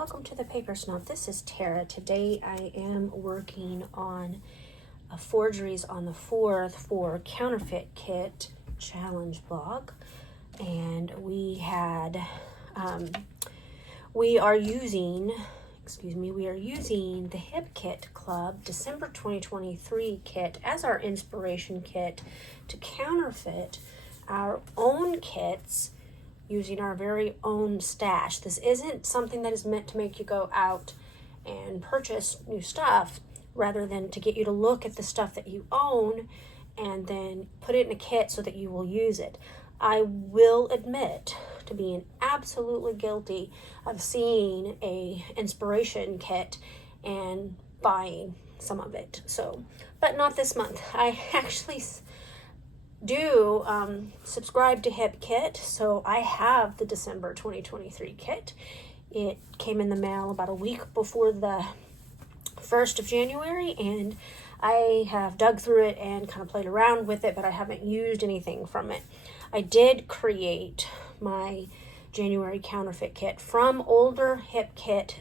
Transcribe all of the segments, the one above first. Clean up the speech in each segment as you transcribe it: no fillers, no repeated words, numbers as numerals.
welcome to the Paper Snuff. This is Tara. Today I am working on a Forgeries on the 4th for Counterfeit Kit challenge blog, and we are using the Hip Kit Club December 2023 kit as our inspiration kit to counterfeit our own kits using our very own stash. This isn't something that is meant to make you go out and purchase new stuff, rather than to get you to look at the stuff that you own and then put it in a kit so that you will use it. I will admit to being absolutely guilty of seeing a inspiration kit and buying some of it. So, but not this month. I actually do subscribe to Hip Kit, so I have the December 2023 kit. It came in the mail about a week before the 1st of January, and I have dug through it and kind of played around with it, but I haven't used anything from it. I did create my January counterfeit kit from older Hip Kit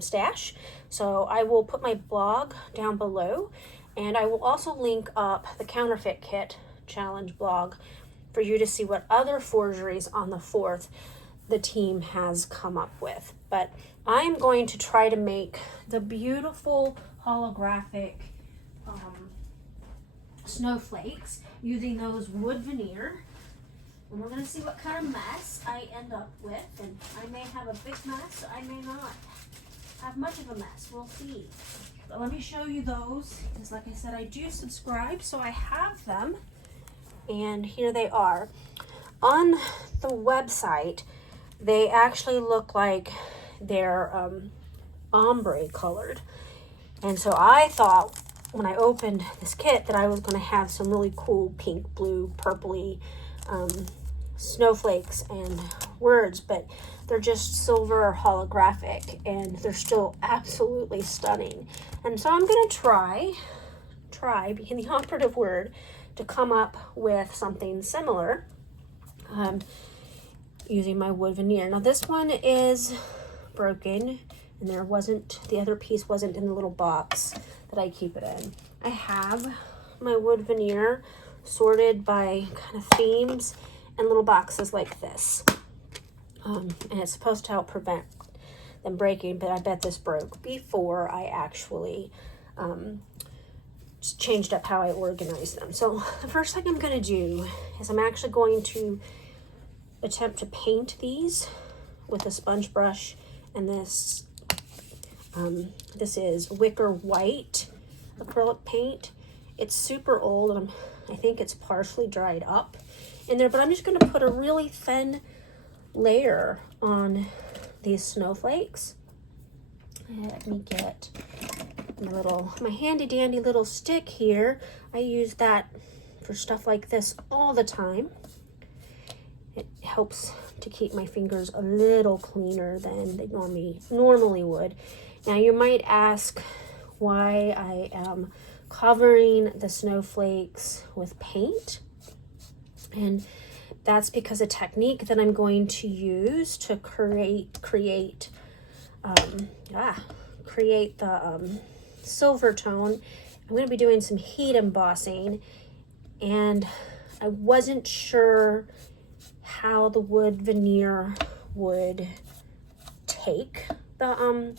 stash, so I will put my blog down below, and I will also link up the counterfeit kit challenge blog for you to see what other forgeries on the 4th the team has come up with. But I'm going to try to make the beautiful holographic snowflakes using those wood veneer, and we're going to see what kind of mess I end up with. And I may have a big mess, I may not have much of a mess, we'll see. But let me show you those, because like I said, I do subscribe, so I have them. And here they are. On the website, they actually look like they're ombre colored. And so I thought when I opened this kit that I was going to have some really cool pink, blue, purpley snowflakes and words, but they're just silver holographic, and they're still absolutely stunning. And so I'm going to try being the operative word, to come up with something similar using my wood veneer. Now this one is broken, and the other piece wasn't in the little box that I keep it in. I have my wood veneer sorted by kind of themes and little boxes like this. And it's supposed to help prevent them breaking, but I bet this broke before I actually changed up how I organize them. So the first thing I'm going to do is I'm actually going to attempt to paint these with a sponge brush, and this is wicker white acrylic paint. It's super old, and I think it's partially dried up in there, but I'm just going to put a really thin layer on these snowflakes. Let me get my handy dandy little stick here. I use that for stuff like this all the time. It helps to keep my fingers a little cleaner than they normally would. Now you might ask why I am covering the snowflakes with paint, and that's because a technique that I'm going to use to create the silver tone. I'm going to be doing some heat embossing, and I wasn't sure how the wood veneer would take the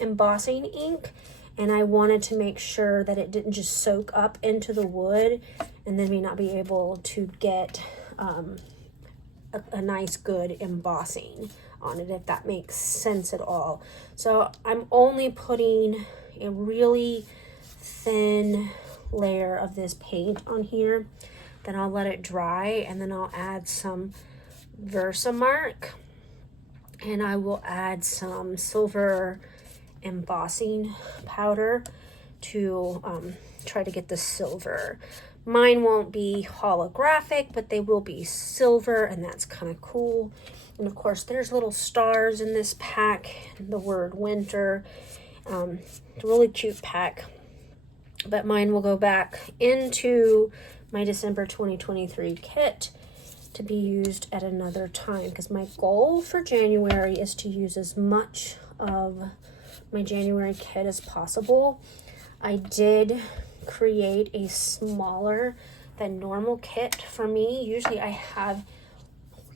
embossing ink, and I wanted to make sure that it didn't just soak up into the wood and then me not be able to get a nice good embossing on it, if that makes sense at all. So I'm only putting a really thin layer of this paint on here, then I'll let it dry, and then I'll add some Versamark, and I will add some silver embossing powder to try to get the silver. Mine won't be holographic, but they will be silver, and that's kind of cool. And of course, there's little stars in this pack, the word winter. It's a really cute pack, but mine will go back into my December 2023 kit to be used at another time, because my goal for January is to use as much of my January kit as possible. I did create a smaller than normal kit for me. Usually I have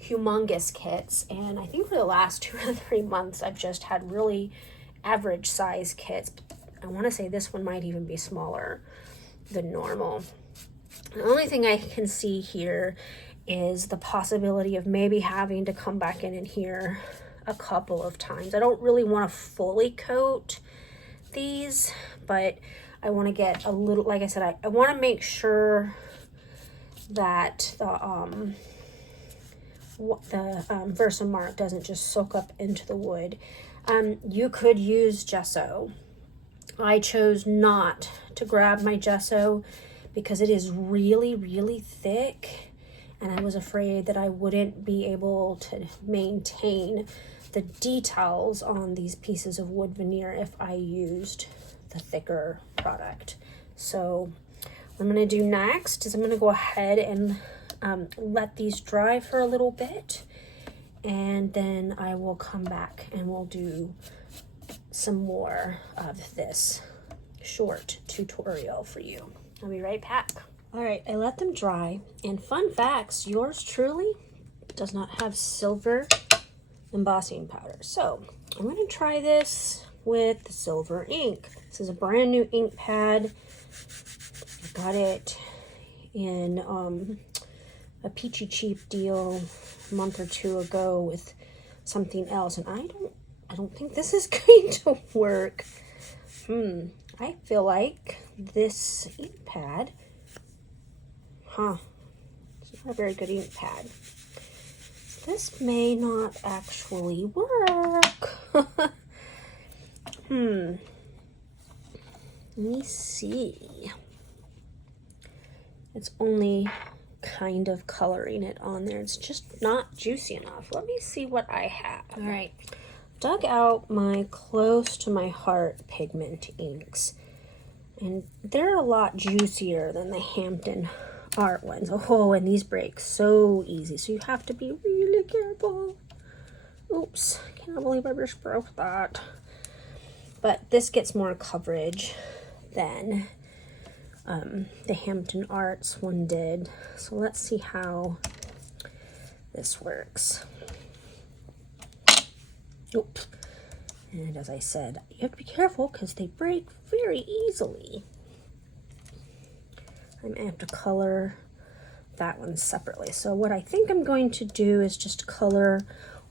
humongous kits, and I think for the last 2 or 3 months I've just had really average size kits. I want to say this one might even be smaller than normal. The only thing I can see here is the possibility of maybe having to come back in here a couple of times. I don't really want to fully coat these, but I want to get a little, like I said, I want to make sure that the Versamark doesn't just soak up into the wood. You could use gesso. I chose not to grab my gesso because it is really, really thick, and I was afraid that I wouldn't be able to maintain the details on these pieces of wood veneer if I used the thicker product. So what I'm going to do next is I'm going to go ahead and let these dry for a little bit, and then I will come back and we'll do some more of this short tutorial for you. I'll be right back. All right, I let them dry, and fun facts, yours truly does not have silver embossing powder. So I'm going to try this with the silver ink. This is a brand new ink pad. I got it in a peachy cheap deal a month or 2 ago with something else, and I don't think this is going to work. I feel like this ink pad, it's not a very good ink pad. This may not actually work. Let me see. It's only kind of coloring it on there. It's just not juicy enough. Let me see what I have. All right. Dug out my close to my heart pigment inks, and they're a lot juicier than the Hampton Art ones. Oh, and these break so easy, so you have to be really careful. Oops, can't believe I just broke that. But this gets more coverage than the Hampton Arts one did. So let's see how this works. Oops. And as I said, you have to be careful because they break very easily. I'm going to have to color that one separately. So what I think I'm going to do is just color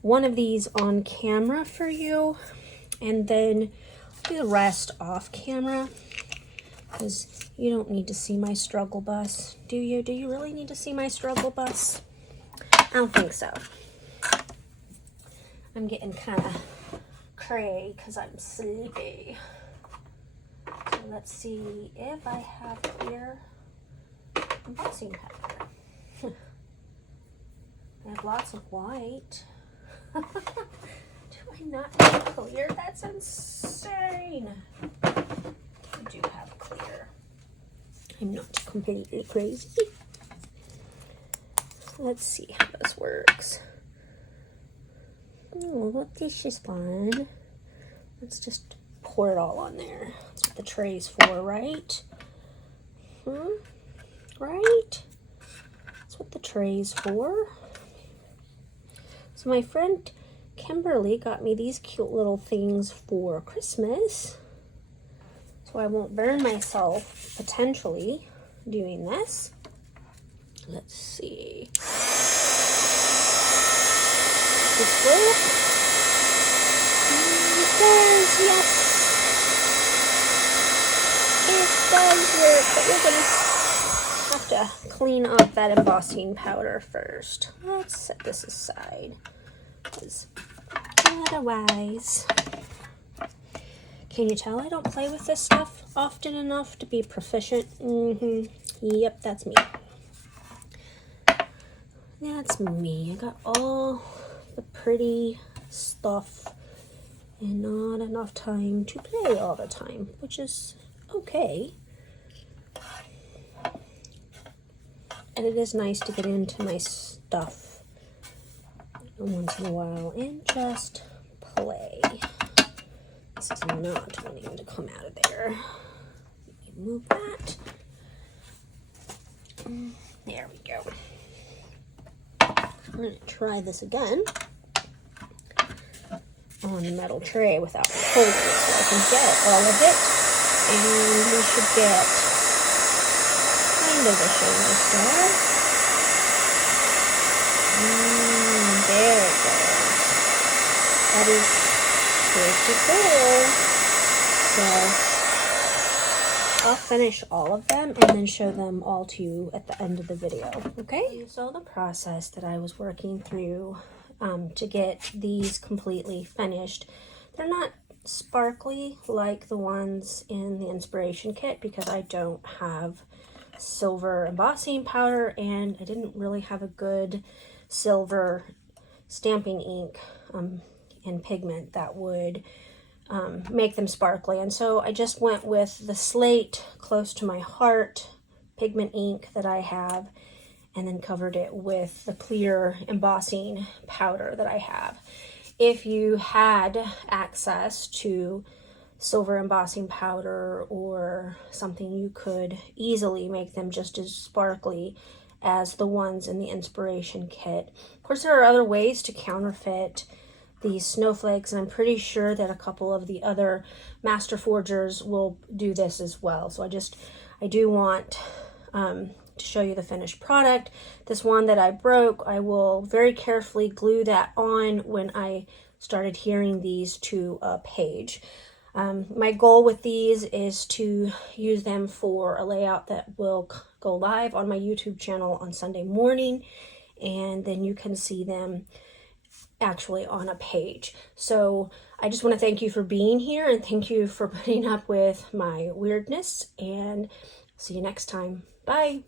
one of these on camera for you, and then do the rest off camera, because you don't need to see my struggle bus, do you? Do you really need to see my struggle bus? I don't think so. I'm getting kind of cray because I'm sleepy. So let's see if I have clear embossing powder. I have lots of white. Do I not have clear? That's insane. I do have clear. I'm not completely crazy. Let's see how this works. Oh, look, this is fun. Let's just pour it all on there. That's what the tray's for, right? Right? That's what the tray's for. So my friend Kimberly got me these cute little things for Christmas, so I won't burn myself potentially doing this. Let's see. This work? It does, yes. It does work, but we're gonna have to clean up that embossing powder first. Let's set this aside, because otherwise, can you tell I don't play with this stuff often enough to be proficient? Yep, that's me. That's me. I got all the pretty stuff and not enough time to play all the time, which is okay. And it is nice to get into my stuff once in a while and just play. this is not wanting to come out of there. Move that. There we go. I'm going to try this again on the metal tray without the holder so I can get all of it. And we should get kind of a shade there. There it goes. That is pretty cool. So I'll finish all of them and then show them all to you at the end of the video, okay? So the process that I was working through to get these completely finished, they're not sparkly like the ones in the inspiration kit because I don't have silver embossing powder and I didn't really have a good silver stamping ink and pigment that would make them sparkly. And so I just went with the slate close to my heart pigment ink that I have and then covered it with the clear embossing powder that I have. If you had access to silver embossing powder or something, you could easily make them just as sparkly as the ones in the inspiration kit. Of course, there are other ways to counterfeit these snowflakes, and I'm pretty sure that a couple of the other master forgers will do this as well. So I do want to show you the finished product. This one that I broke, I will very carefully glue that on when I started adhering these to a page. My goal with these is to use them for a layout that will go live on my YouTube channel on Sunday morning, and then you can see them actually on a page. So I just want to thank you for being here and thank you for putting up with my weirdness, and see you next time. Bye.